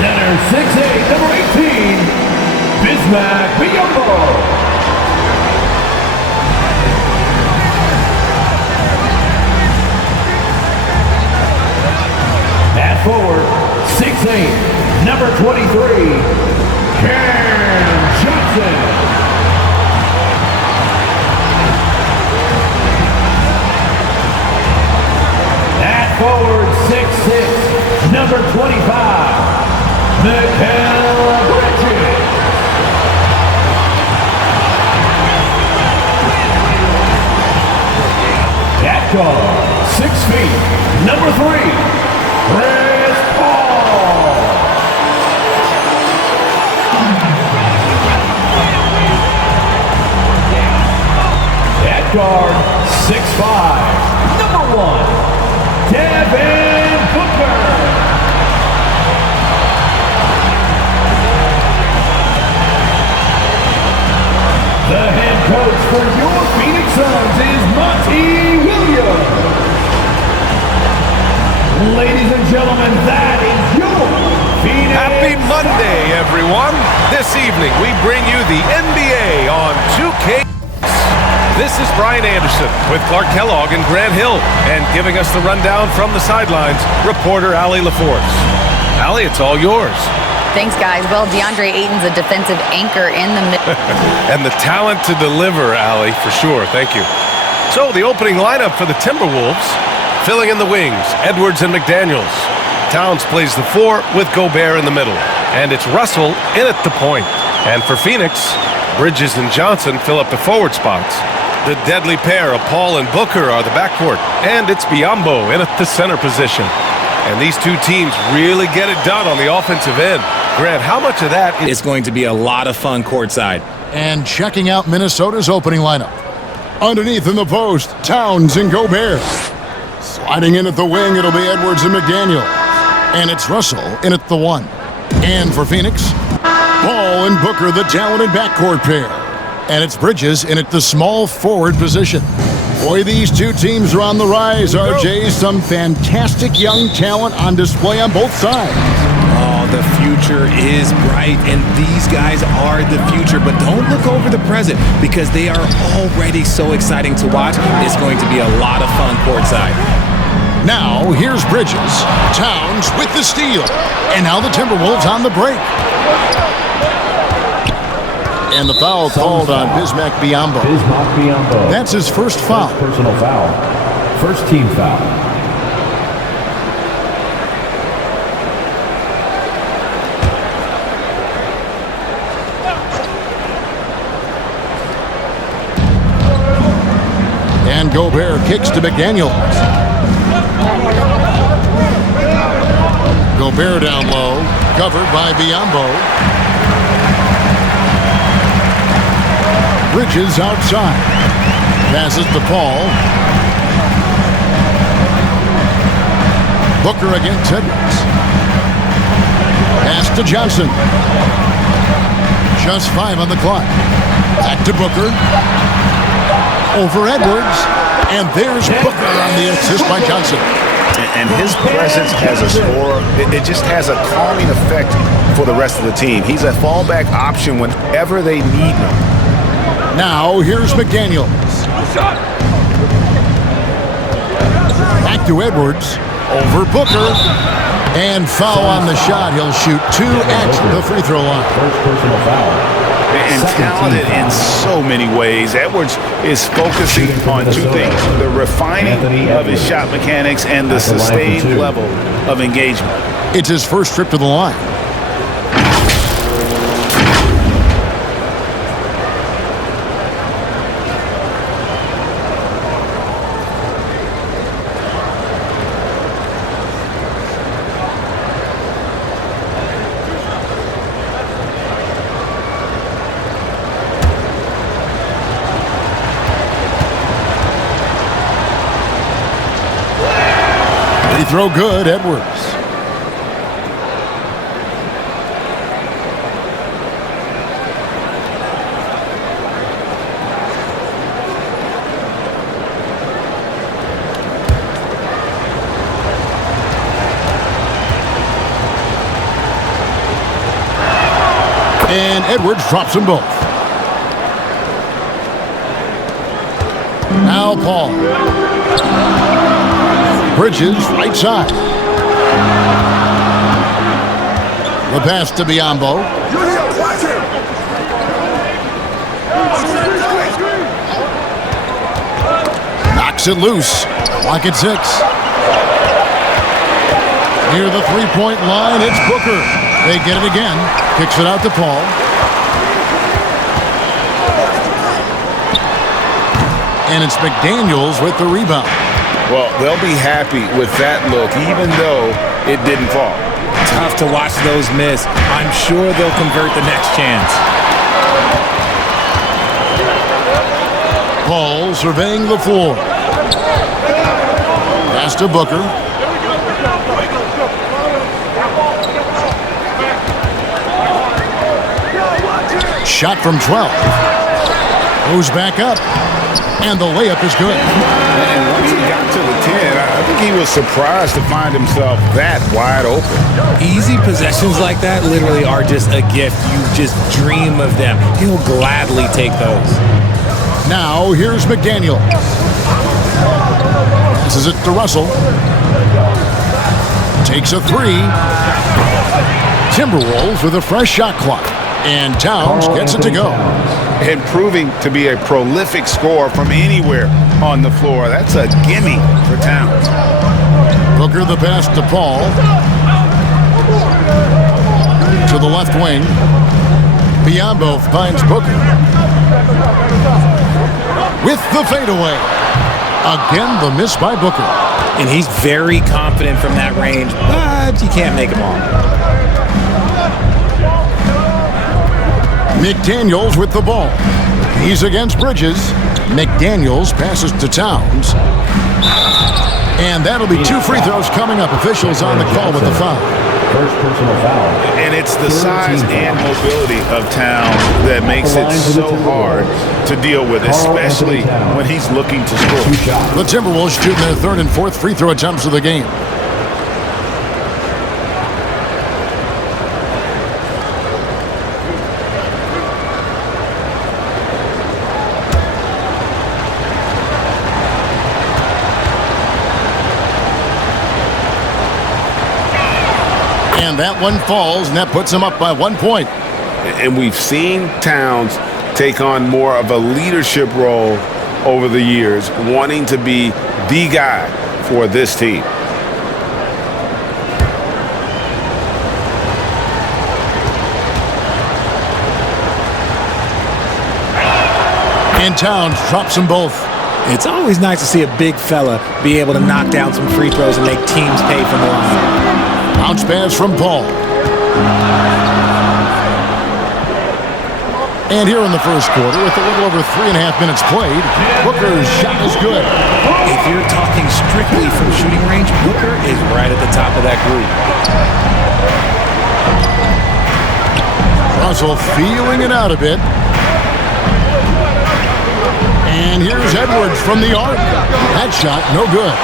Center 6'8", number 18, Bismack Biyombo. At forward, 6'8", number 23, Cam Johnson. At forward, 6'6", number 25, Mikal Bridges. At guard, 6 feet, number 3, Chris Paul. At guard, 6'5", number 1, Devin Booker. The head coach for your Phoenix Suns is Monty Williams. Ladies and gentlemen, that is your Phoenix. Happy Monday, everyone. This evening, we bring you the NBA on 2K. This is Brian Anderson with Clark Kellogg and Grant Hill. And giving us the rundown from the sidelines, reporter Allie LaForce. Allie, it's all yours. Thanks, guys. Well, DeAndre Ayton's a defensive anchor in the middle. And the talent to deliver, Allie, for sure. Thank you. So, the opening lineup for the Timberwolves. Filling in the wings, Edwards and McDaniels. Towns plays the 4 with Gobert in the middle. And it's Russell in at the point. And for Phoenix, Bridges and Johnson fill up the forward spots. The deadly pair of Paul and Booker are the backcourt. And it's Biyombo in at the center position. And these two teams really get it done on the offensive end. Grant, how much of that is going to be a lot of fun courtside? And checking out Minnesota's opening lineup. Underneath in the post, Towns and Gobert. Sliding in at the wing, it'll be Edwards and McDaniel. And it's Russell in at the 1. And for Phoenix, Paul and Booker, the talented backcourt pair. And it's Bridges in at the small forward position. Boy, these two teams are on the rise, RJ. Some fantastic young talent on display on both sides. Oh, the future is bright, and these guys are the future. But don't look over the present, because they are already so exciting to watch. It's going to be a lot of fun courtside. Now, here's Bridges. Towns with the steal. And now the Timberwolves on the break. And the foul called on Bismack Biyombo. That's his first foul. Personal foul. First team foul. And Gobert kicks to McDaniels. Gobert down low, covered by Biyombo. Bridges outside. Passes to Paul. Booker against Edwards. Pass to Johnson. Just 5 on the clock. Back to Booker. Over Edwards. And there's Booker on the assist by Johnson. And his presence as a scorer, it just has a calming effect for the rest of the team. He's a fallback option whenever they need him. Now, here's McDaniels. Back to Edwards. Over Booker. And foul on the shot. He'll shoot 2 at the free throw line. First personal foul. And talented in so many ways. Edwards is focusing on 2 things: the refining of his shot mechanics and the sustained level of engagement. It's his first trip to the line. Throw good, Edwards. Edwards drops them both. Now Paul. Bridges, right side. The pass to Biyombo. Knocks it loose. Clock at 6. Near the three-point line, it's Booker. They get it again. Kicks it out to Paul. And it's McDaniels with the rebound. Well, they'll be happy with that look, even though it didn't fall. Tough to watch those miss. I'm sure they'll convert the next chance. Paul surveying the floor. Pass to Booker. Shot from 12. Goes back up. And the layup is good. And once he got to the 10, I think he was surprised to find himself that wide open. Easy possessions like that literally are just a gift. You just dream of them. He'll gladly take those. Now, here's McDaniel. Passes it to Russell. Takes a 3. Timberwolves with a fresh shot clock. And Towns gets it to go. And proving to be a prolific scorer from anywhere on the floor. That's a gimme for Towns. Booker the pass to Paul. To the left wing. Biyombo finds Booker. With the fadeaway. Again, the miss by Booker. And he's very confident from that range, but you can't make him all. McDaniels with the ball. He's against Bridges. McDaniels passes to Towns. And that'll be 2 free throws coming up. Officials on the call with the foul. First personal foul. And it's the size and mobility of Towns that makes it so hard to deal with, especially when he's looking to score. The Timberwolves shooting their 3rd and 4th free throw attempts of the game. And that one falls, and that puts him up by 1 point. And we've seen Towns take on more of a leadership role over the years, wanting to be the guy for this team. And Towns drops them both. It's always nice to see a big fella be able to knock down some free throws and make teams pay from the line. Bounce pass from Paul. And here in the first quarter, with a little over 3.5 minutes played, Booker's shot is good. If you're talking strictly from shooting range, Booker is right at the top of that group. Russell feeling it out a bit. And here's Edwards from the arc. That shot, no good.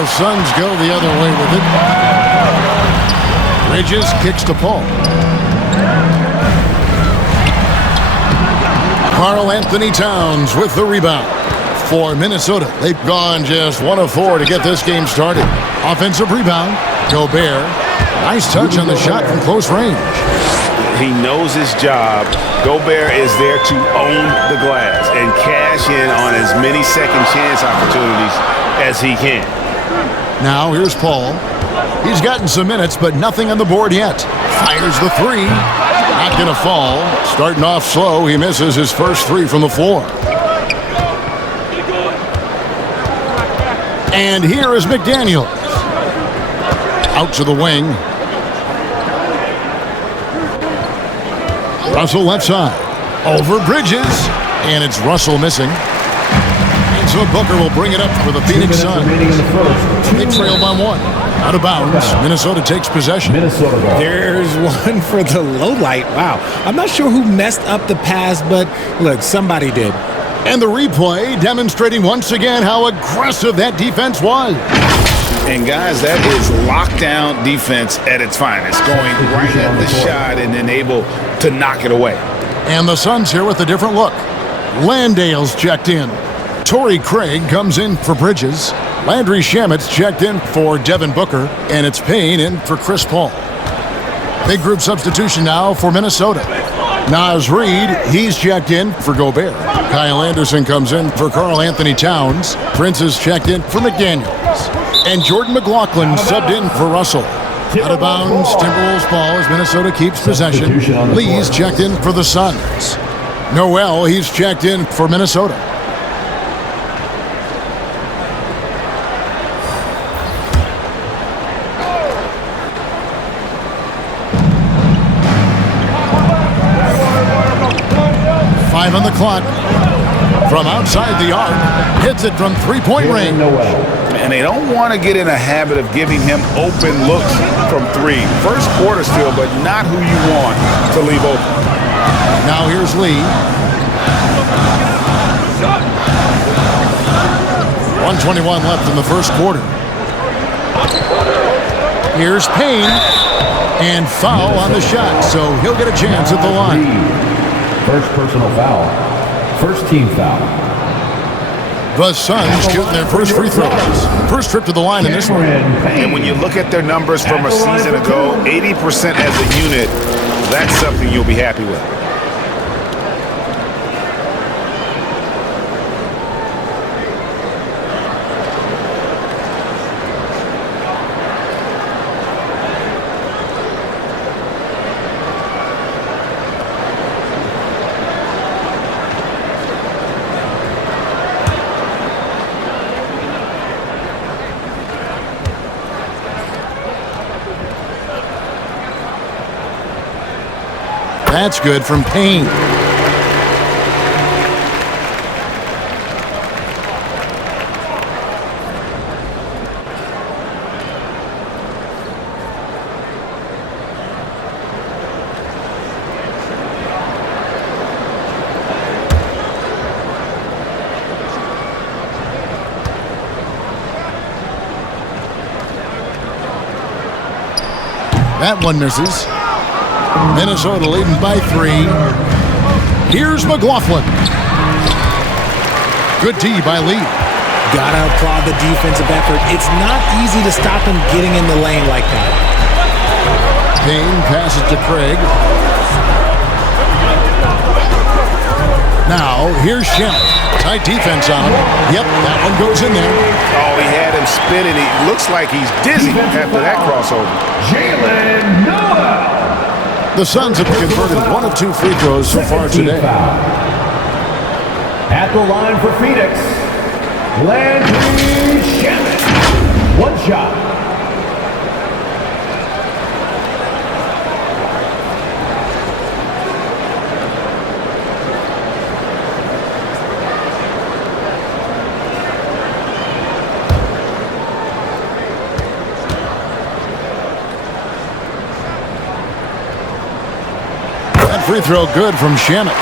The Suns go the other way with it. Bridges kicks to Paul. Karl Anthony Towns with the rebound. For Minnesota, they've gone just 1 of 4 to get this game started. Offensive rebound, Gobert. Nice touch on the shot from close range. He knows his job. Gobert is there to own the glass and cash in on as many second chance opportunities as he can. Now here's Paul. He's gotten some minutes, but nothing on the board yet. Fires the 3. Not going to fall. Starting off slow, he misses his first 3 from the floor. And here is McDaniels. Out to the wing. Russell left side. Over Bridges. And it's Russell missing. And so Booker will bring it up for the Phoenix Suns. They trail by 1. Out of bounds. Minnesota takes possession. There's one for the low light. Wow. I'm not sure who messed up the pass, but look, somebody did. And the replay demonstrating once again how aggressive that defense was. And guys, that is lockdown defense at its finest. Going right at the shot and then able to knock it away. And the Suns here with a different look. Landale's checked in. Torrey Craig comes in for Bridges. Landry Shamit's checked in for Devin Booker. And it's Payne in for Chris Paul. Big group substitution now for Minnesota. Naz Reid, he's checked in for Gobert. Kyle Anderson comes in for Karl Anthony Towns. Prince is checked in for McDaniels. And Jordan McLaughlin subbed in for Russell. Out of bounds, Timberwolves ball as Minnesota keeps possession. Lee's checked in for the Suns. Noel, he's checked in for Minnesota. On the clock from outside the arc, hits it from three-point range. And they don't want to get in a habit of giving him open looks from three. First quarter still, but not who you want to leave open. Now here's Lee. 1:21 left in the first quarter. Here's Payne, and foul on the shot, so he'll get a chance at the line. First personal foul. First team foul. The Suns shooting their first free throws. First trip to the line in this one. And when you look at their numbers from a season ago, 80% as a unit, that's something you'll be happy with. That's good from Payne. That one misses. Minnesota leading by 3. Here's McLaughlin. Good tee by Lee. Gotta applaud the defensive effort. It's not easy to stop him getting in the lane like that. Payne passes to Craig. Now, here's Shapp. Tight defense on him. Yep, that one goes in there. Oh, he had him spinning. It looks like he's dizzy after that crossover. Jalen Noel. The Suns have converted 1 of 2 free throws so far today. At the line for Phoenix, Landry Shamet. One shot. Free throw good from Shamet.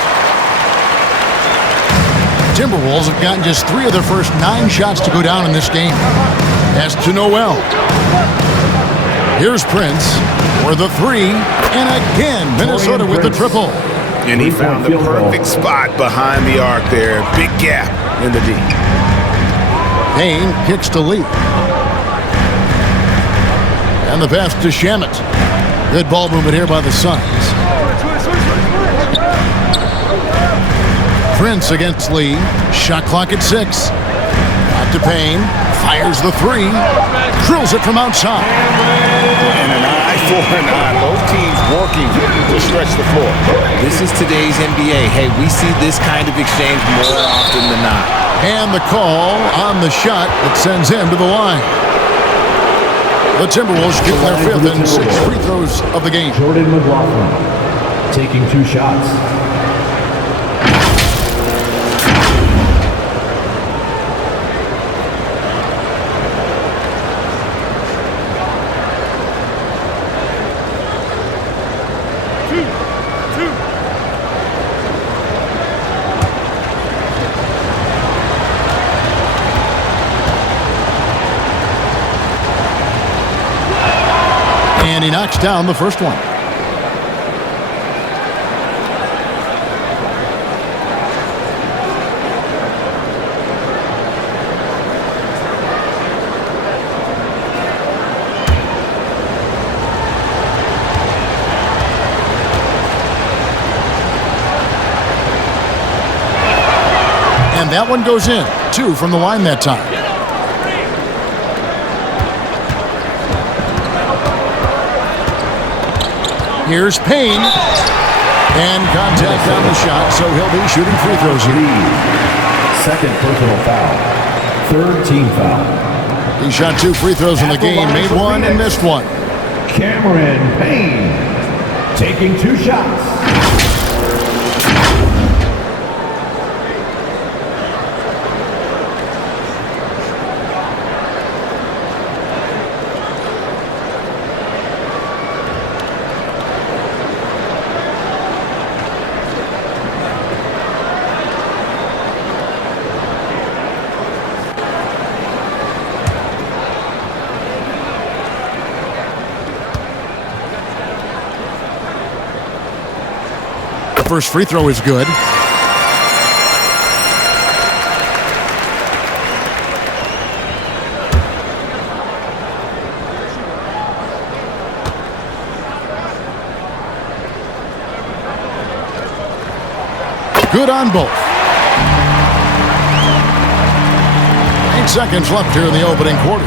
Timberwolves have gotten just 3 of their first 9 shots to go down in this game. As to Noel. Here's Prince for the 3. And again, Minnesota with the triple. And he found the perfect spot behind the arc there. Big gap in the D. Payne kicks to Lee. And the pass to Shamet. Good ball movement here by the Suns. Prince against Lee. Shot clock at 6. Out to Payne. Fires the 3. Drills it from outside. And an eye for an eye. Both teams working to stretch the floor. This is today's NBA. Hey, we see this kind of exchange more often than not. And the call on the shot that sends him to the line. The Timberwolves get their 5th and 6th free throws of the game. Jordan McLaughlin taking 2 shots. And he knocks down the first one. that one goes in. 2 from the line that time. Here's Payne. And contact on the shot, so he'll be shooting free throws here. Second personal foul. Third team foul. He shot 2 free throws in the game, made 1 and missed 1. Cameron Payne taking 2 shots. First free throw is good. Good on both. 8 seconds left here in the opening quarter.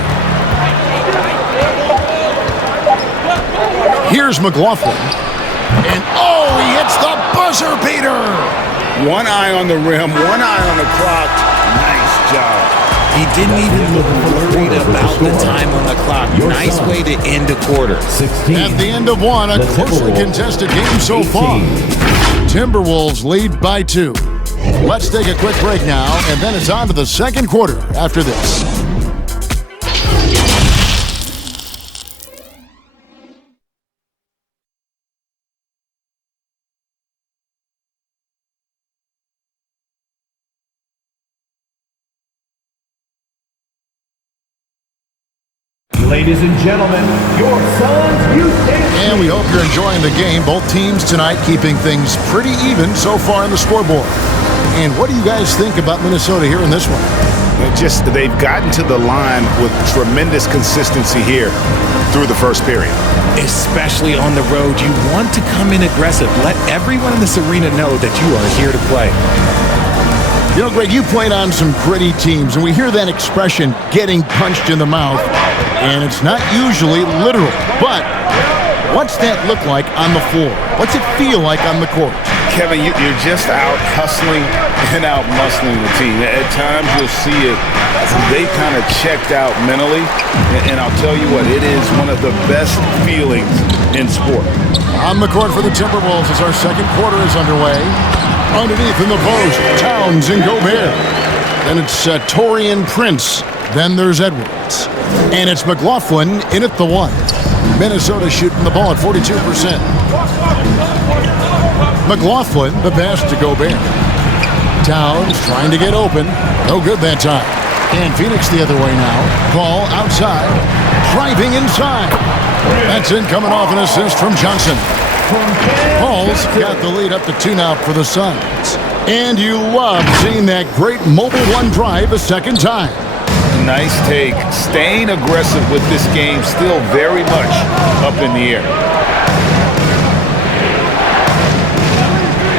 Here's McLaughlin. And he hits the buzzer beater. One eye on the rim, one eye on the clock. Nice job. He didn't even look worried about the time on the clock. Nice way to end a quarter. 16. At the end of one, a closely contested game so far. Timberwolves lead by 2. Let's take a quick break now, and then it's on to the second quarter after this. Ladies and gentlemen, your Suns youth dance. And we hope you're enjoying the game. Both teams tonight keeping things pretty even so far on the scoreboard. And what do you guys think about Minnesota here in this one? They've gotten to the line with tremendous consistency here through the first period. Especially on the road, you want to come in aggressive. Let everyone in this arena know that you are here to play. You know, Greg, you played on some gritty teams, and we hear that expression, getting punched in the mouth, and it's not usually literal. But what's that look like on the floor? What's it feel like on the court? Kevin, you're just out hustling and out muscling the team. At times you'll see it. They kind of checked out mentally, and I'll tell you what, it is one of the best feelings in sport. On the court for the Timberwolves as our second quarter is underway. Underneath in the post, Towns and Gobert. Then it's Taurean Prince. Then there's Edwards. And it's McLaughlin in at the 1. Minnesota shooting the ball at 42%. McLaughlin, the pass to Gobert. Towns trying to get open. No good that time. And Phoenix the other way now. Ball outside. Driving inside. That's in, coming off an assist from Johnson. Paul's got the lead up to 2 now for the Suns. And you love seeing that great mobile 1 drive a second time. Nice take. Staying aggressive with this game, still very much up in the air.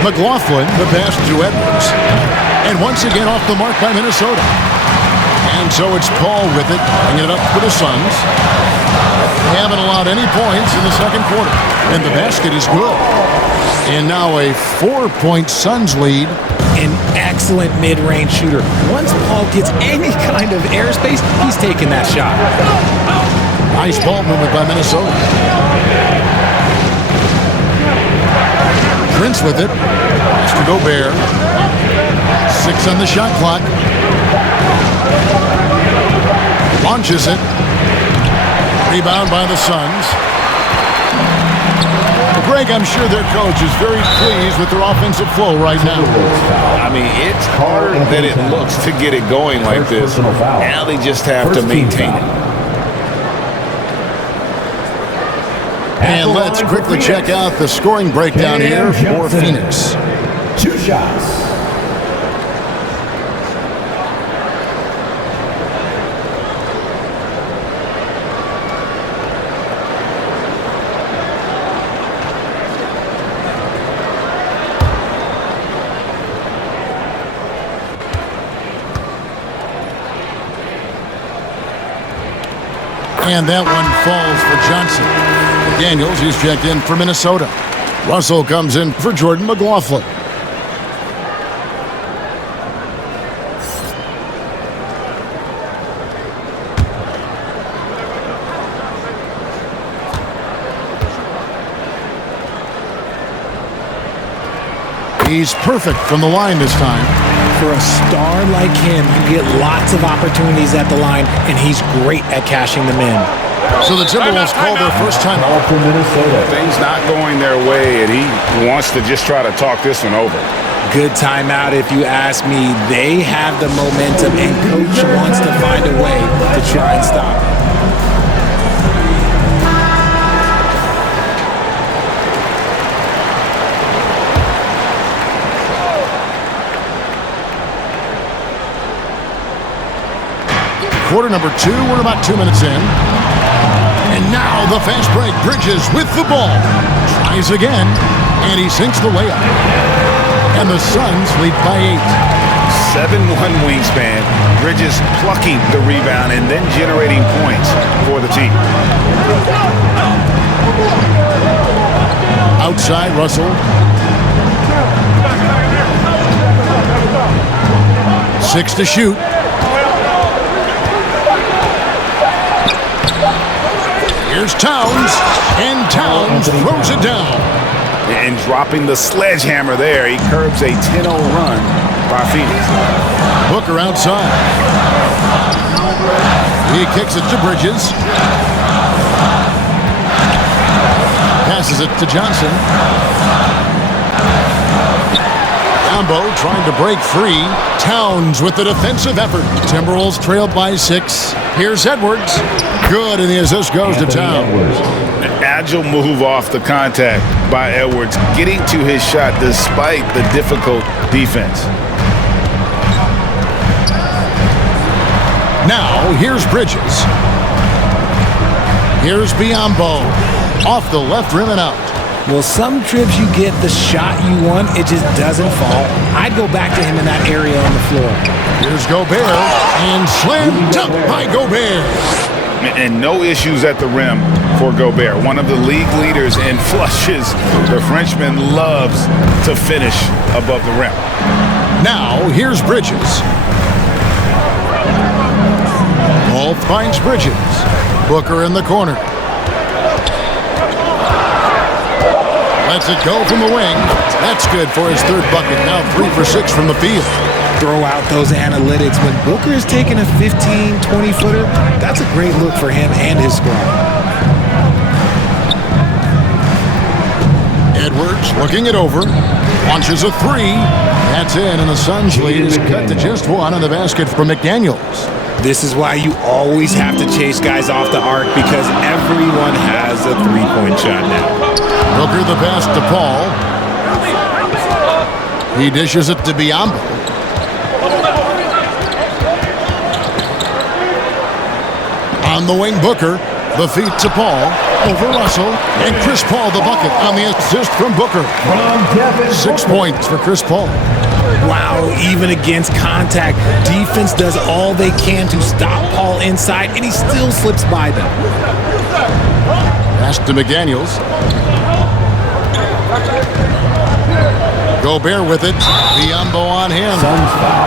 McLaughlin, the pass to Edwards. And once again off the mark by Minnesota. And so it's Paul with it, bringing it up for the Suns. They haven't allowed any points in the second quarter. And the basket is good. And now a 4-point Suns lead. An excellent mid-range shooter. Once Paul gets any kind of airspace, he's taking that shot. Nice ball movement by Minnesota. Prince with it. Mr. Gobert. 6 on the shot clock. Launches it. Rebound by the Suns. Greg, I'm sure their coach is very pleased with their offensive flow right now. I mean, it's harder than it looks to get it going like this. Now they just have to maintain it. And let's quickly check out the scoring breakdown here for Phoenix. 2 shots. And that one falls for Johnson. Daniels, he's checked in for Minnesota. Russell comes in for Jordan McLaughlin. He's perfect from the line this time. For a star like him, you get lots of opportunities at the line, and he's great at cashing them in. So the Timberwolves call their first time All for Minnesota. Things not going their way, and he wants to just try to talk this one over. Good timeout if you ask me. They have the momentum, and coach wants to find a way to try and stop it. Quarter number 2, we're about 2 minutes in. And now the fast break. Bridges with the ball. Tries again, and he sinks the layup. And the Suns lead by 8. 7-1 wingspan. Bridges plucking the rebound and then generating points for the team. Outside, Russell. 6 to shoot. Here's Towns, and Towns throws it down. And dropping the sledgehammer there, he curbs a 10-0 run by Phoenix. Booker outside. He kicks it to Bridges. Passes it to Johnson. Combo trying to break free. Towns with the defensive effort. Timberwolves trailed by 6. Here's Edwards. Good, and the assist goes to Towns. An agile move off the contact by Edwards, getting to his shot despite the difficult defense. Now, here's Bridges. Here's Biyombo. Off the left rim and out. Well, some trips you get the shot you want, it just doesn't fall. I'd go back to him in that area on the floor. Here's Gobert, and slam dunk by Gobert. And no issues at the rim for Gobert. One of the league leaders in flushes. The Frenchman loves to finish above the rim. Now, here's Bridges. Ball finds Bridges. Booker in the corner. Lets it go from the wing. That's good for his third bucket. Now 3 for 6 from the field. Throw out those analytics. When Booker is taking a 15, 20-footer, that's a great look for him and his squad. Edwards looking it over. Launches a 3. That's in, and the Suns' lead is cut to just 1 on the basket from McDaniels. This is why you always have to chase guys off the arc, because everyone has a three-point shot now. Booker the pass to Paul. He dishes it to Biyombo. On the wing, Booker. The feet to Paul. Over Russell. And Chris Paul the bucket on the assist from Booker. 6 points for Chris Paul. Wow, even against contact, defense does all they can to stop Paul inside, and he still slips by them. Pass to McDaniels. Gobert with it. Biyombo on him.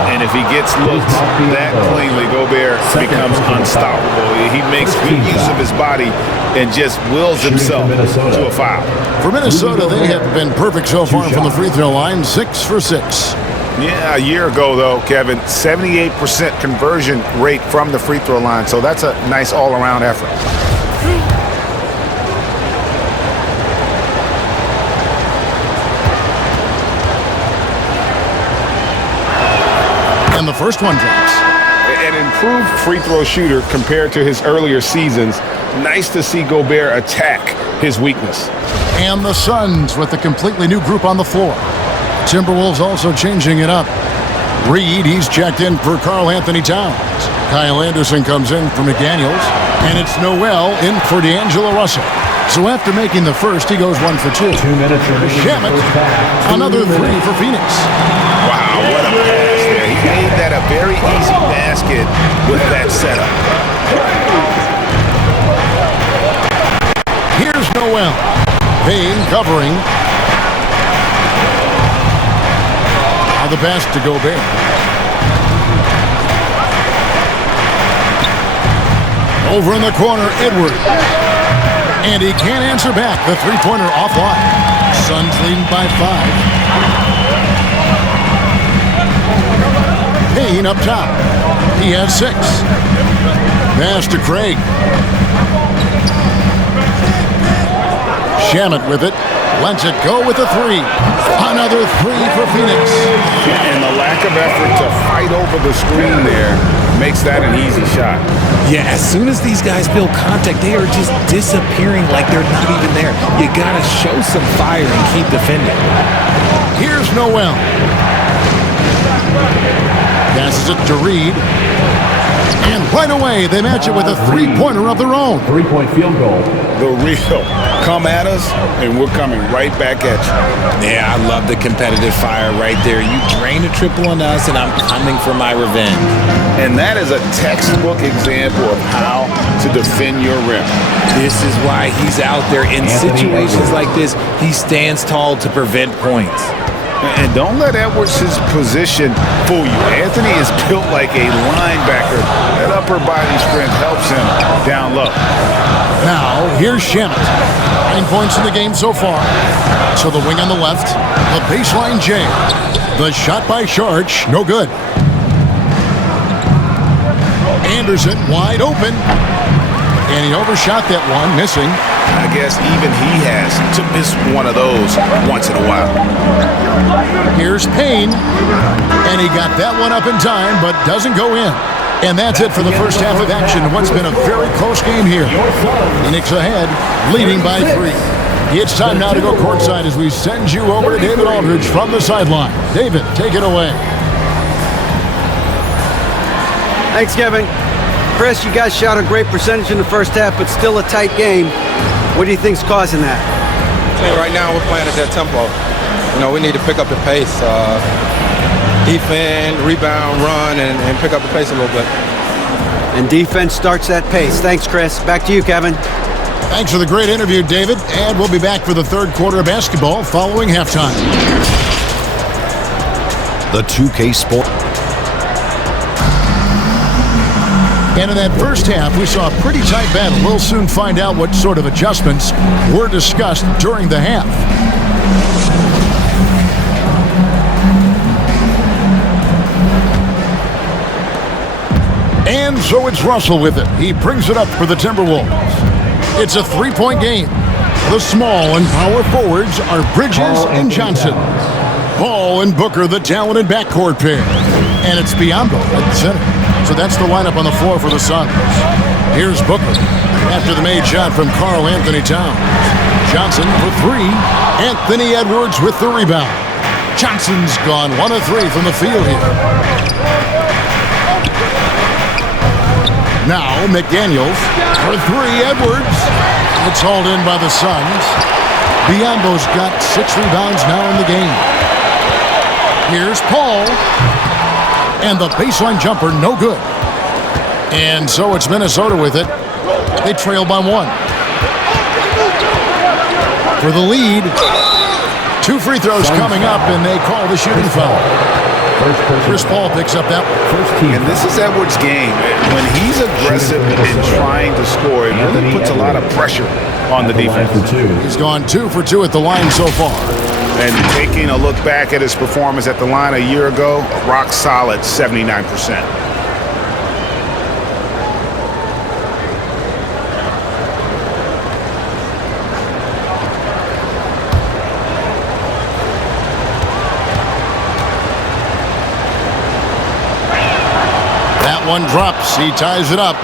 And if he gets looked that cleanly, Gobert becomes unstoppable. He makes good use of his body and just wills himself to a foul. For Minnesota, they have been perfect so far from the free throw line. 6 for 6. Yeah, a year ago, though, Kevin, 78% conversion rate from the free throw line. So that's a nice all-around effort. And the first one drops. An improved free throw shooter compared to his earlier seasons. Nice to see Gobert attack his weakness. And the Suns with a completely new group on the floor. Timberwolves also changing it up. Reed, he's checked in for Karl Anthony Towns. Kyle Anderson comes in for McDaniels. And it's Noel in for D'Angelo Russell. So after making the first, he goes 1 for 2. 2 minutes remaining. Shamet, another 3 for Phoenix. Wow, what a pass there. He made that a very easy basket with that setup. Noel. Payne covering. Now the pass to Gobert. Over in the corner, Edwards. And he can't answer back. The three-pointer offline. Suns leading by 5. Payne up top. He has 6. Pass to Craig. Shamet with it. Lets it go with a 3. Another 3 for Phoenix. And the lack of effort to fight over the screen there makes that an easy shot. Yeah, as soon as these guys feel contact, they are just disappearing like they're not even there. You gotta show some fire and keep defending. Here's Noel. Passes it to Reed. And right away, they match it with a three-pointer of their own. 3-point field goal. The real come at us, and we're coming right back at you. Yeah, I love the competitive fire right there. You drain a triple on us, and I'm coming for my revenge. And that is a textbook example of how to defend your rim. This is why he's out there in situations like this. He stands tall to prevent points. And don't let Edwards' position fool you. Anthony is built like a linebacker. That upper body strength helps him down low. Now, here's Shamet. 9 points in the game so far. So the wing on the left. The baseline J. The shot by Sharch. No good. Anderson wide open. And he overshot that one, missing. I guess even he has to miss one of those once in a while. Here's Payne. And he got that one up in time, but doesn't go in. And that's it for the first half of action. What's been a very close game here. Phoenix ahead, leading by 3. It's time now to go courtside as we send you over to David Aldridge from the sideline. David, take it away. Thanks, Kevin. Chris, you guys shot a great percentage in the first half, but still a tight game. What do you think's causing that? Right now, we're playing at that tempo. You know, we need to pick up the pace. Defend, rebound, run, and pick up the pace a little bit. And defense starts that pace. Thanks, Chris. Back to you, Kevin. Thanks for the great interview, David. And we'll be back for the third quarter of basketball following halftime. The 2K Sport. And in that first half, we saw a pretty tight battle. We'll soon find out what sort of adjustments were discussed during the half. And so it's Russell with it. He brings it up for the Timberwolves. It's a three-point game. The small and power forwards are Bridges and Johnson. Ball and Booker, the talented backcourt pair. And it's Biyombo at the center. So that's the lineup on the floor for the Suns. Here's Booker after the made shot from Karl Anthony Towns. Johnson for 3. Anthony Edwards with the rebound. Johnson's gone 1 of 3 from the field here. Now McDaniels for 3. Edwards. It's hauled in by the Suns. Biyombo's got 6 rebounds now in the game. Here's Paul. And the baseline jumper, no good. And so it's Minnesota with it. They trail by 1. For the lead. 2 free throws coming up, and they call the shooting foul. Chris Paul picks up that one. And this is Edwards' game. When he's aggressive in trying to score, it really puts a lot of pressure on the defense. He's gone 2 for 2 at the line so far. And taking a look back at his performance at the line a year ago, a rock solid 79%. That one drops. He ties it up.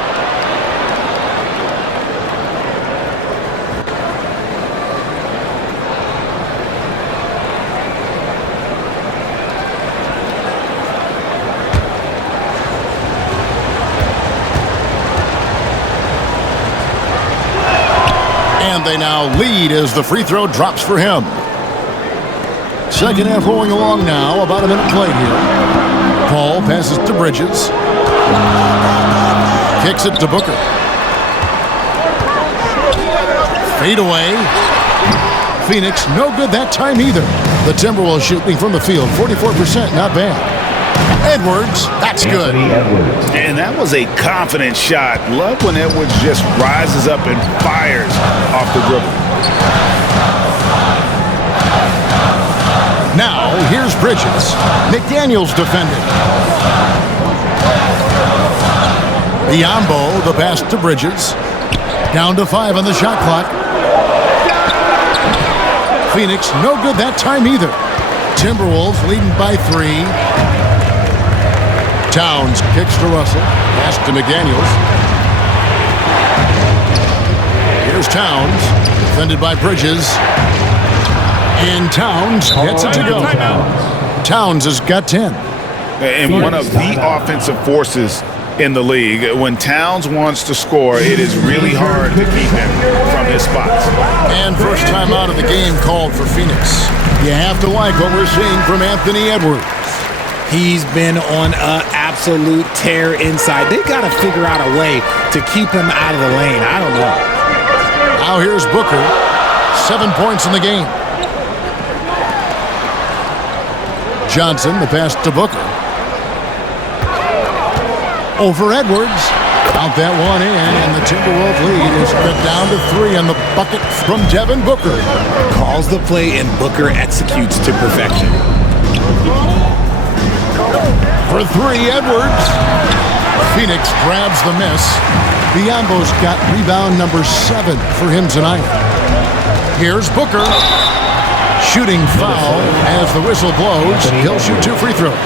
And they now lead as the free throw drops for him. Second half rolling along now. About a minute played here. Paul passes to Bridges. Kicks it to Booker. Fade away. Phoenix, no good that time either. The Timberwolves shooting from the field, 44%, not bad. Edwards, that's good. And that was a confident shot. Love when Edwards just rises up and fires off the dribble. Now, here's Bridges. McDaniels defending. Biombo, the pass to Bridges. Down to 5 on the shot clock. Phoenix, no good that time either. Timberwolves leading by 3. Towns kicks to Russell. Pass to McDaniels. Here's Towns. Defended by Bridges. And Towns gets it to go. Towns has got 10. And one of the offensive forces in the league. When Towns wants to score, it is really hard to keep him from his spots. And first time out of the game called for Phoenix. You have to like what we're seeing from Anthony Edwards. He's been on an absolute tear inside. They've got to figure out a way to keep him out of the lane. I don't know. Now here's Booker. 7 points in the game. Johnson, the pass to Booker. Over Edwards. Count that one in, and the Timberwolves lead is cut down to 3 on the bucket from Devin Booker. Calls the play, and Booker executes to perfection. For 3, Edwards. Phoenix grabs the miss. Biombo's got rebound number 7 for him tonight. Here's Booker. Shooting foul as the whistle blows. He'll shoot 2 free throws.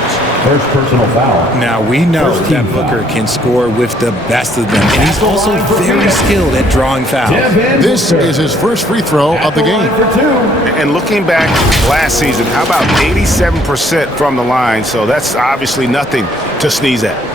First personal foul. Now, we know that Booker can score with the best of them, and he's also very skilled at drawing fouls. This is his first free throw of the game. And looking back last season, how about 87% from the line? So that's obviously nothing to sneeze at.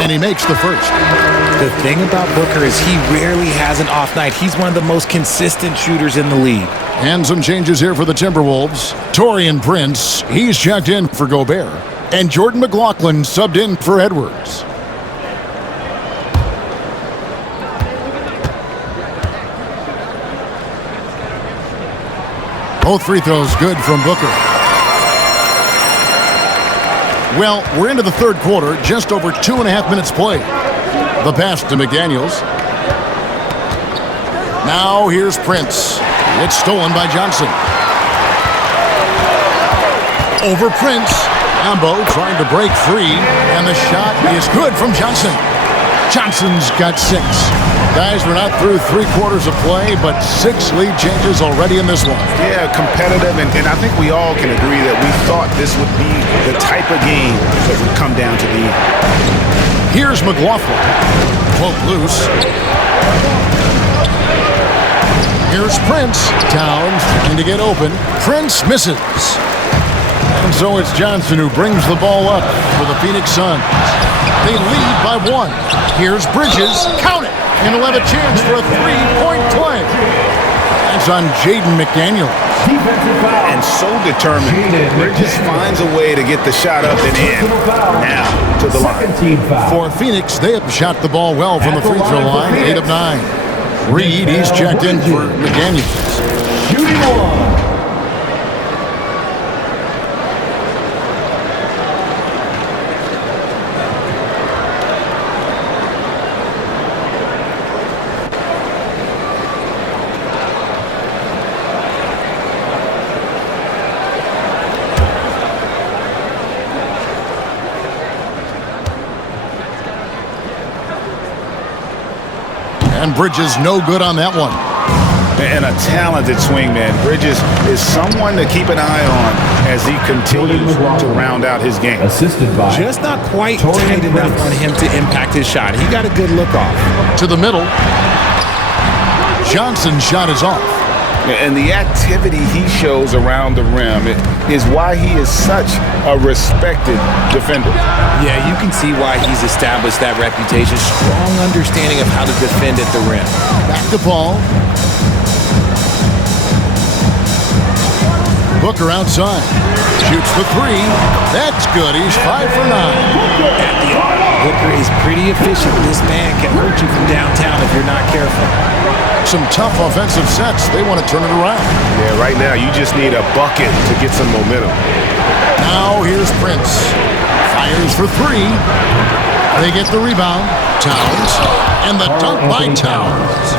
And he makes the first. The thing about Booker is he rarely has an off night. He's one of the most consistent shooters in the league. And some changes here for the Timberwolves. Taurean Prince, he's checked in for Gobert. And Jordan McLaughlin subbed in for Edwards. Both free throws good from Booker. Well, we're into the third quarter, just over 2.5 minutes played. The pass to McDaniels. Now here's Prince. It's stolen by Johnson. Over Prince. Ambo trying to break free, and the shot is good from Johnson. Johnson's got 6. Guys, we're not through 3 quarters of play, but 6 lead changes already in this one. Yeah, competitive, and I think we all can agree that we thought this would be the type of game that would come down to the end. Here's McLaughlin. Poke loose. Here's Prince. Towns trying to get open. Prince misses. And so it's Johnson who brings the ball up for the Phoenix Suns. They lead by 1. Here's Bridges. Count it. And he'll have a chance for a 3-point play. That's on Jaden McDaniels. And so determined. Bridges finds a way to get the shot up and in. Now to the line. For Phoenix, they have shot the ball well from the free throw line. 8 of 9. Reed, he's checked in for McDaniels. Shooting 1. And Bridges no good on that one. And a talented swingman. Bridges is someone to keep an eye on as he continues to round out his game. Assisted by Just not quite tight enough on him to impact his shot. He got a good look off. To the middle. Johnson's shot is off. And the activity he shows around the rim is why he is such a respected defender. Yeah, you can see why he's established that reputation. Strong understanding of how to defend at the rim. Back to Paul. Booker outside. Shoots the three. That's good. He's 5 for 9. At the arc, Booker is pretty efficient. This man can hurt you from downtown if you're not careful. Some tough offensive sets. They want to turn it around. Yeah, right now you just need a bucket to get some momentum. Now here's Prince. Fires for 3. They get the rebound. Towns. And the dunk by Towns.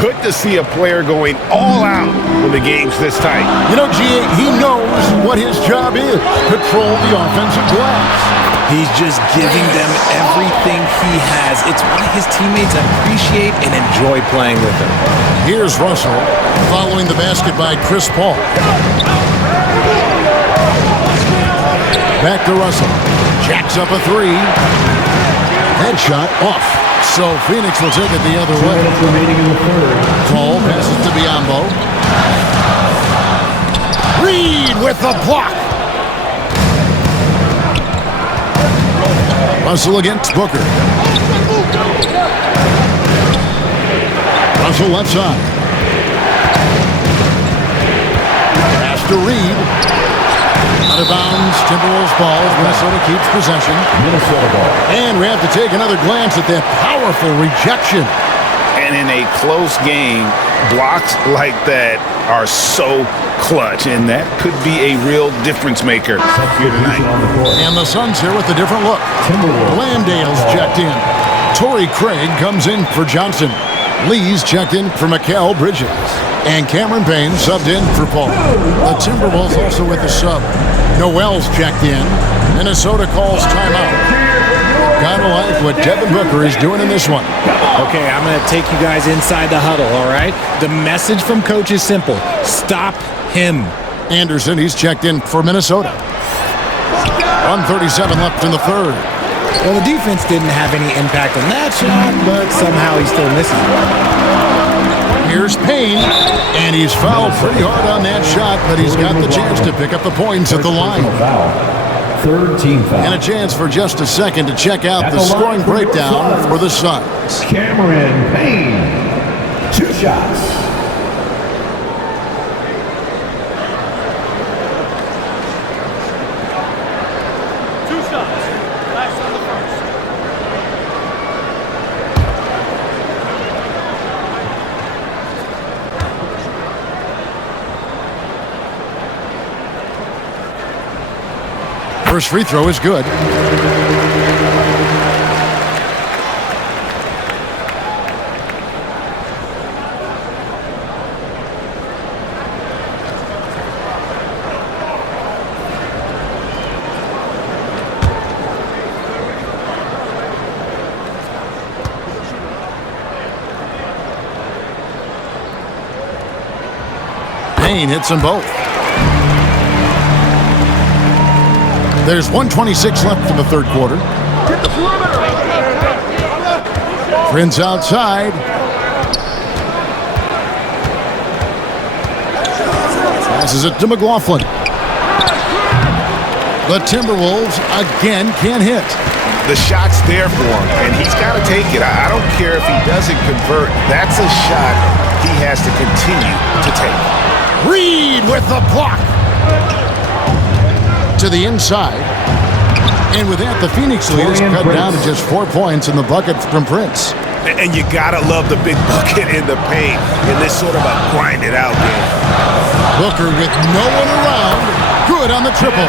Good to see a player going all out when the game's this tight. You know, GA, he knows what his job is. Control the offensive glass. He's just giving them everything he has. It's why his teammates appreciate and enjoy playing with him. Here's Russell following the basket by Chris Paul. Back to Russell. Jacks up a 3. Headshot off. So Phoenix will take it the other way. Paul passes to Biyombo. Reed with the block. Russell against Booker. Russell left side. Pass to Reed. Out of bounds, Timberwolves ball. Minnesota keeps possession. Minnesota ball. And we have to take another glance at that powerful rejection. And in a close game, blocks like that are so clutch, and that could be a real difference maker here tonight. And the Suns here with a different look. Timberwolves. Landale's checked in. Torrey Craig comes in for Johnson. Lee's checked in for Mikal Bridges. And Cameron Payne subbed in for Paul. The Timberwolves also with a sub. Noel's checked in. Minnesota calls timeout. Kind of like what Devin Booker is doing in this one. Okay, I'm going to take you guys inside the huddle, all right? The message from coach is simple. Stop him. Anderson, he's checked in for Minnesota. 1:37 left in the third. Well, the defense didn't have any impact on that shot, but somehow he still misses it. Here's Payne, and he's fouled pretty hard on that shot, but he's got the chance to pick up the points at the line. Third team foul. And a chance for just a second to check out the scoring breakdown for the Suns. Cameron Payne, 2 shots. First free throw is good. Payne hits them both. There's 1:26 left in the third quarter. Prince outside. Passes it to McLaughlin. The Timberwolves again can't hit. The shot's there for him, and he's got to take it. I don't care if he doesn't convert. That's a shot he has to continue to take. Reed with the block. To the inside. And with that, the Phoenix lead is cut down to just 4 points in the bucket from Prince. And you gotta love the big bucket in the paint in this sort of a grind-it out game. Booker with no one around. Good on the triple.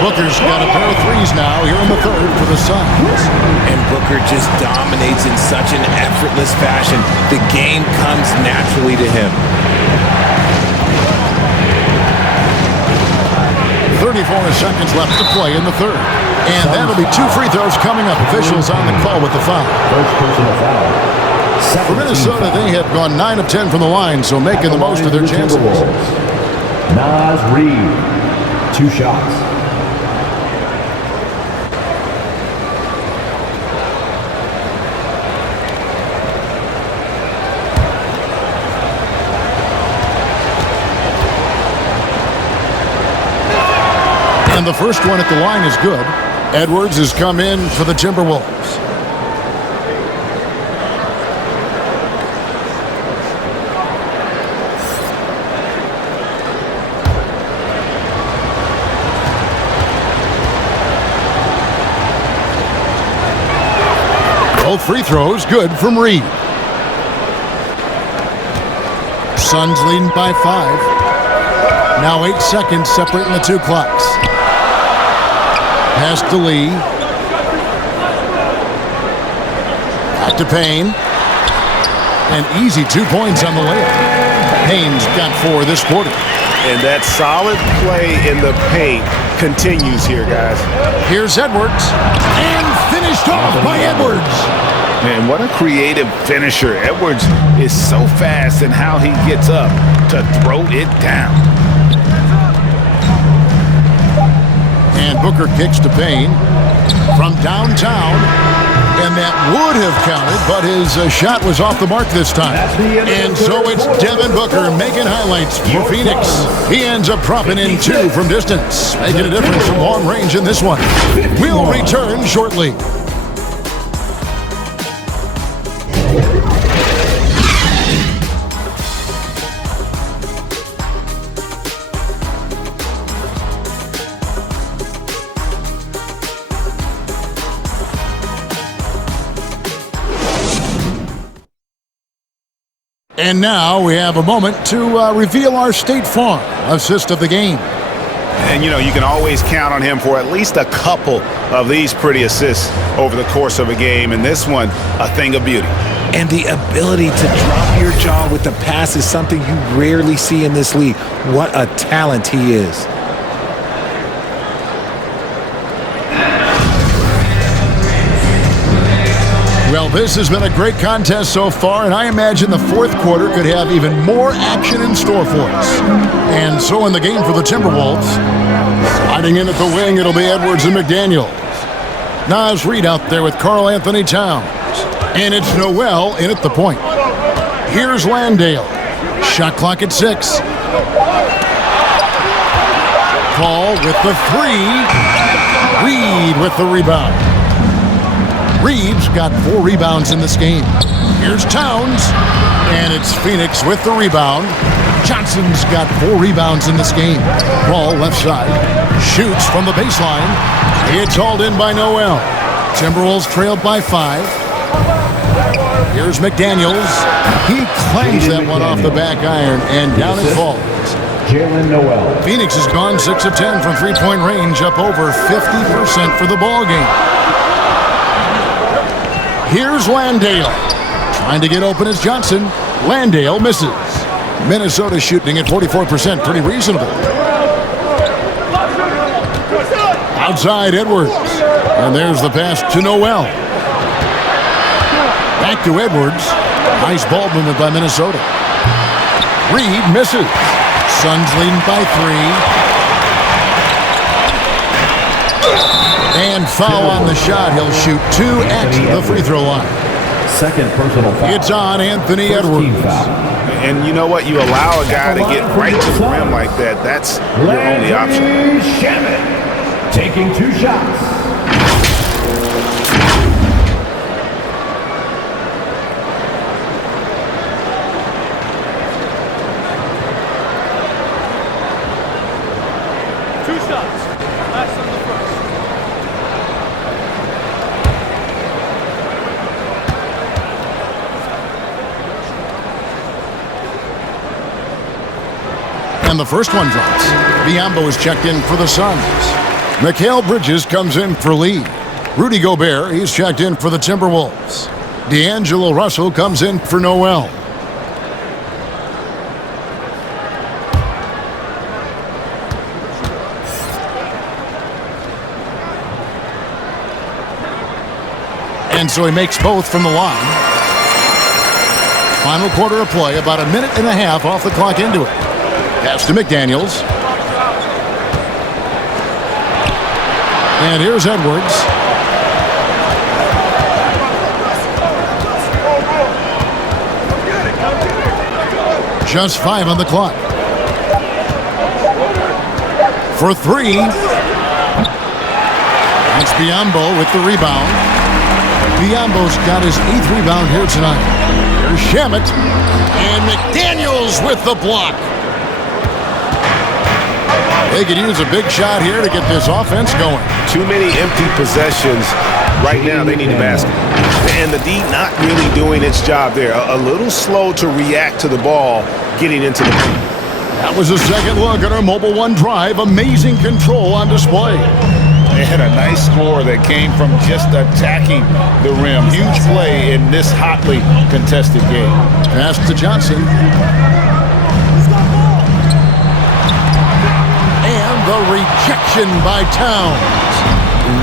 Booker's got a pair of threes now here in the third for the Suns. And Booker just dominates in such an effortless fashion. The game comes naturally to him. 34 seconds left to play in the third. And that'll be 2 free throws coming up. Officials on the call with the foul. First personal foul. For Minnesota, they have gone 9 of 10 from the line, so making the most of their chances. Naz Reid, 2 shots. And the first one at the line is good. Edwards has come in for the Timberwolves. Both free throws good from Reed. Suns leading by 5. Now 8 seconds separating the two clocks. Pass to Lee. Back to Payne. An easy 2 points on the layup. Payne's got 4 this quarter. And that solid play in the paint continues here, guys. Here's Edwards. And finished off by Edwards. Man, what a creative finisher. Edwards is so fast in how he gets up to throw it down. And Booker kicks to Payne from downtown. And that would have counted, but his shot was off the mark this time. And so it's Devin Booker making highlights for Phoenix. He ends up dropping in 2 from distance, making a difference from long range in this one. We'll return shortly. And now we have a moment to reveal our State Farm assist of the game. And, you know, you can always count on him for at least a couple of these pretty assists over the course of a game. And this one, a thing of beauty. And the ability to drop your jaw with the pass is something you rarely see in this league. What a talent he is. Well, this has been a great contest so far, and I imagine the fourth quarter could have even more action in store for us. And so in the game for the Timberwolves, sliding in at the wing, it'll be Edwards and McDaniels. Nas Reed out there with Karl Anthony Towns. And it's Noel in at the point. Here's Landale. Shot clock at 6. Paul with the 3. Reed with the rebound. Reed's got 4 rebounds in this game. Here's Towns, and it's Phoenix with the rebound. Johnson's got 4 rebounds in this game. Ball left side. Shoots from the baseline. It's hauled in by Noel. Timberwolves trailed by 5. Here's McDaniels. He clangs that one off the back iron, and down it falls. Jalen Noel. Phoenix has gone 6 of 10 from three-point range, up over 50% for the ball game. Here's Landale. Trying to get open is Johnson. Landale misses. Minnesota shooting at 44%. Pretty reasonable. Outside Edwards. And there's the pass to Noel. Back to Edwards. Nice ball movement by Minnesota. Reed misses. Suns leading by 3. And foul on the shot. He'll shoot 2 at the free throw line. Second personal foul. It's on Anthony Edwards. And you know what? You allow a guy to get right to the rim like that. That's your only option. Leihimmie taking 2 shots. And the first one drops. Biombo is checked in for the Suns. Mikal Bridges comes in for Lee. Rudy Gobert, he's checked in for the Timberwolves. D'Angelo Russell comes in for Noel. And so he makes both from the line. Final quarter of play, about a minute and a half off the clock into it. Pass to McDaniels. And here's Edwards. Just 5 on the clock. For 3. It's Biyombo with the rebound. Biyombo's got his 8th rebound here tonight. Here's Shamet. And McDaniels with the block. They could use a big shot here to get this offense going. Too many empty possessions. Right now, they need a basket. And the D not really doing its job there. A little slow to react to the ball getting into the paint. That was a second look at our Mobile One drive. Amazing control on display. They had a nice score that came from just attacking the rim. Huge play in this hotly contested game. Pass to Johnson. And the rejection by Towns.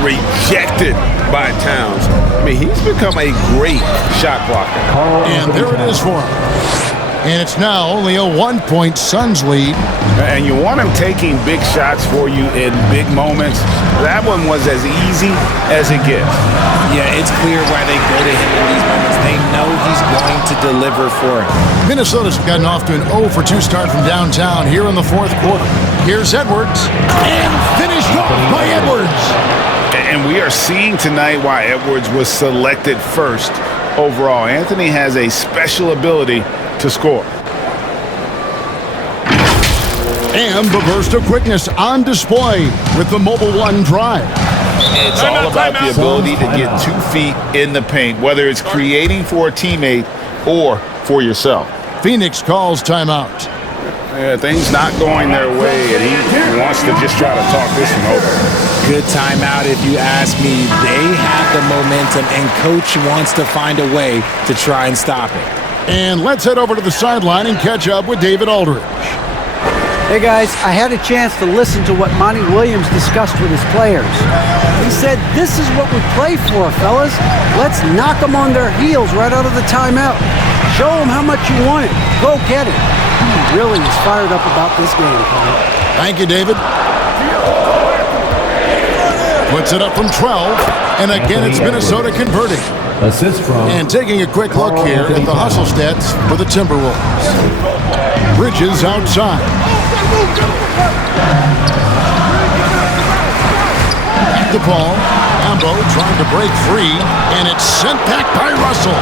Rejected by Towns. I mean, he's become a great shot blocker. And there it is for him. And it's now only a 1-point Suns lead. And you want him taking big shots for you in big moments. That one was as easy as it gets. Yeah, it's clear why they go to him in these moments. They know he's going to deliver for him. Minnesota's gotten off to an 0-for-2 start from downtown here in the 4th quarter. Here's Edwards. And finished off by Edwards. And we are seeing tonight why Edwards was selected first overall. Anthony has a special ability to score. And the burst of quickness on display with the Mobile One drive. It's all about the ability to get 2 feet in the paint, whether it's creating for a teammate or for yourself. Phoenix calls timeout. Things not going their way, and he wants to just try to talk this one over. Good timeout if you ask me. They have the momentum, and Coach wants to find a way to try and stop it. And let's head over to the sideline and catch up with David Aldridge. Hey guys, I had a chance to listen to what Monty Williams discussed with his players. He said, this is what we play for, fellas. Let's knock them on their heels right out of the timeout. Show them how much you want it. Go get it. He really is fired up about this game, Paul. Thank you, David. Puts it up from 12, and again it's Minnesota converting. Assist from. And taking a quick look here at the hustle stats for the Timberwolves. Bridges outside. At the ball, Ambo trying to break free, and it's sent back by Russell.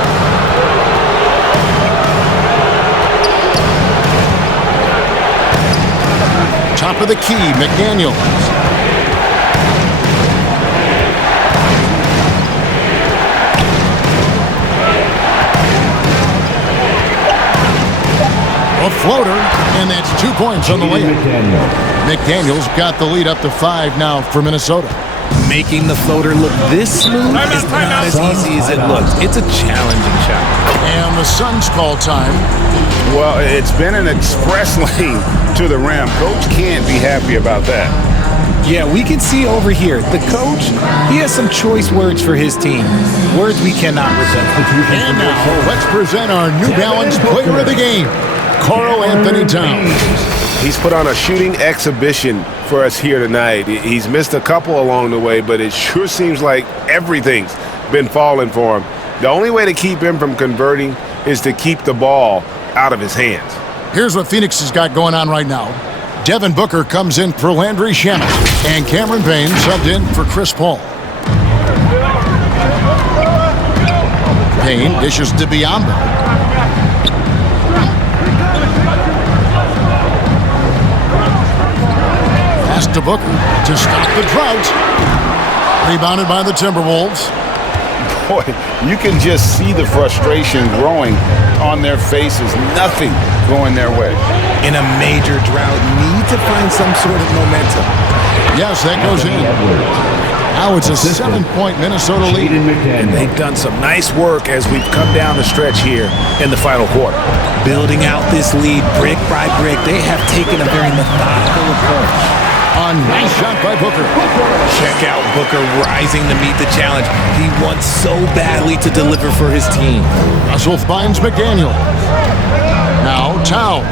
Top of the key, McDaniels. A floater, and that's 2 points on the layup. McDaniels got the lead up to 5 now for Minnesota. Making the floater look this smooth is not as easy as it looks. It's a challenging shot. And the Suns call time. Well, it's been an express lane to the rim. Coach can't be happy about that. Yeah, we can see over here, the coach, he has some choice words for his team. Words we cannot repeat. And now, let's present our New Balance Player of the Game, Karl Anthony Towns. He's put on a shooting exhibition for us here tonight. He's missed a couple along the way, but it sure seems like everything's been falling for him. The only way to keep him from converting is to keep the ball out of his hands. Here's what Phoenix has got going on right now. Devin Booker comes in for Landry Shamet, and Cameron Payne subbed in for Chris Paul. Payne dishes to Biyombo. Pass to Booker to stop the drought. Rebounded by the Timberwolves. Boy, you can just see the frustration growing on their faces. Nothing going their way. In a major drought, need to find some sort of momentum. Yes, that goes in. Now it's a 7-point Minnesota lead. And they've done some nice work as we've come down the stretch here in the final quarter. Building out this lead brick by brick, they have taken a very methodical approach. A nice shot by Booker. Check out Booker rising to meet the challenge. He wants so badly to deliver for his team. Russell finds McDaniel. Now Towns.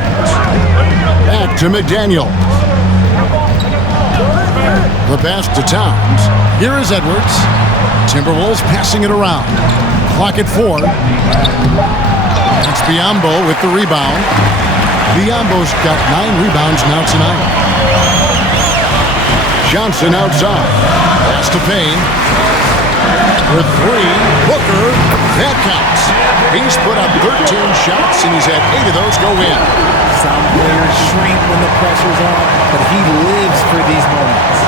Back to McDaniel. The pass to Towns. Here is Edwards. Timberwolves passing it around. Clock at 4. That's Biyombo with the rebound. Biyombo's got 9 rebounds now tonight. Johnson outside. Pass to Payne. For three, Booker. That counts. He's put up 13 shots, and he's had 8 of those go in. Some players shrink when the pressure's on, but he lives for these moments.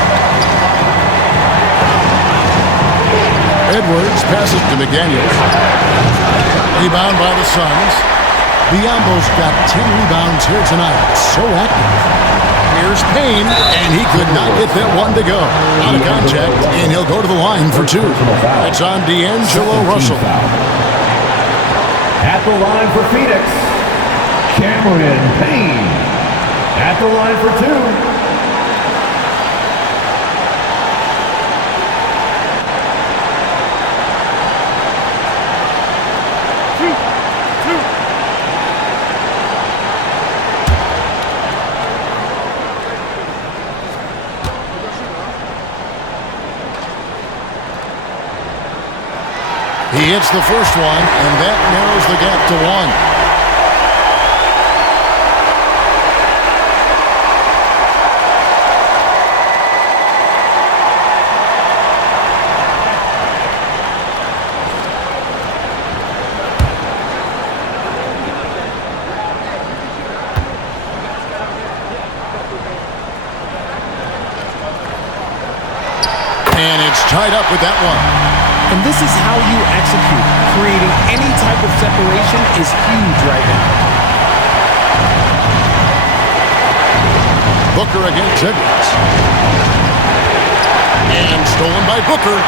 Edwards passes to McDaniels. Rebound by the Suns. Biombo's got 10 rebounds here tonight. So active. Here's Payne, and he could not get that one to go. Out of contact, and he'll go to the line for 2. It's on D'Angelo Russell. At the line for Phoenix, Cameron Payne. At the line for 2. He hits the first one, and that narrows the gap to 1. And it's tied up with that one. And this is how you execute. Creating any type of separation is huge right now. Booker against Edwards. And stolen by Booker.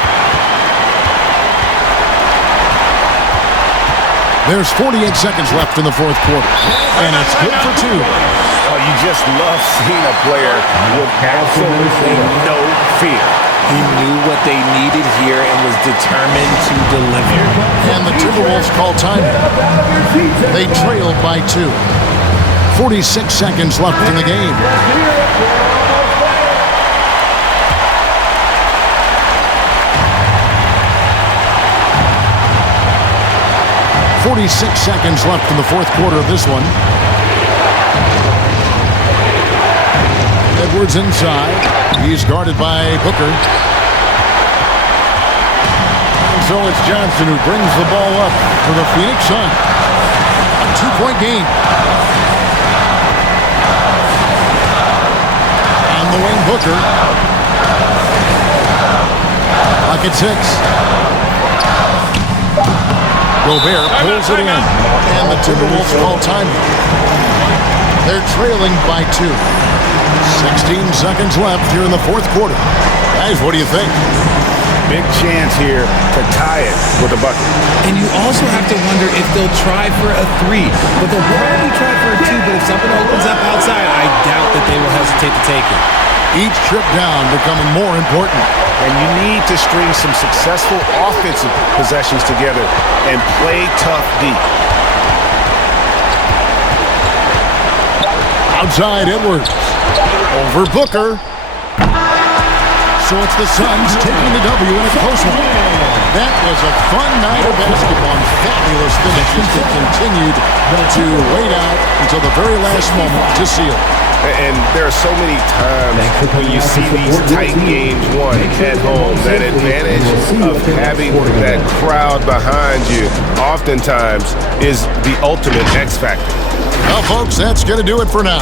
There's 48 seconds left in the fourth quarter. And it's good for 2. Oh, you just love seeing a player with absolutely no fear. He knew what they needed here and was determined to deliver. And the Timberwolves call time. They trailed by 2. 46 seconds left in the game. "46 seconds left in the fourth quarter of this one. Edwards inside. He's guarded by Booker. And so it's Johnson who brings the ball up for the Phoenix Suns. A 2-point game. On the wing, Booker. Clock at 6. Gobert pulls it in. And the Timberwolves call timeout. They're trailing by 2. 16 seconds left here in the fourth quarter. Guys, what do you think? Big chance here to tie it with a bucket. And you also have to wonder if they'll try for a 3. But they'll probably try for a 2, but if something opens up outside, I doubt that they will hesitate to take it. Each trip down becoming more important. And you need to string some successful offensive possessions together and play tough deep. Outside Edwards. Over Booker. So it's the Suns taking the W in a close one. That was a fun night of basketball. Fabulous finishes that continued to wait out until the very last moment to seal. And there are so many times when you see these tight games won at home, that advantage of having that crowd behind you oftentimes is the ultimate X factor. Well, folks, that's going to do it for now.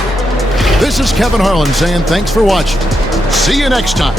This is Kevin Harlan saying thanks for watching. See you next time.